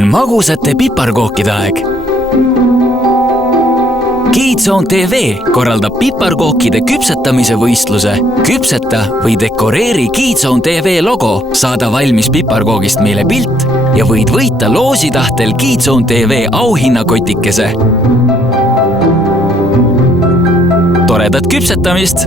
On magusate piparkookide aeg. Keyzone TV korraldab piparkookide küpsetamise võistluse. Küpseta või dekoreeri Keyzone TV logo, saada valmis piparkoogist meile pilt ja võid võita loositahtel Keyzone TV auhinnakotikese. Toredat küpsetamist!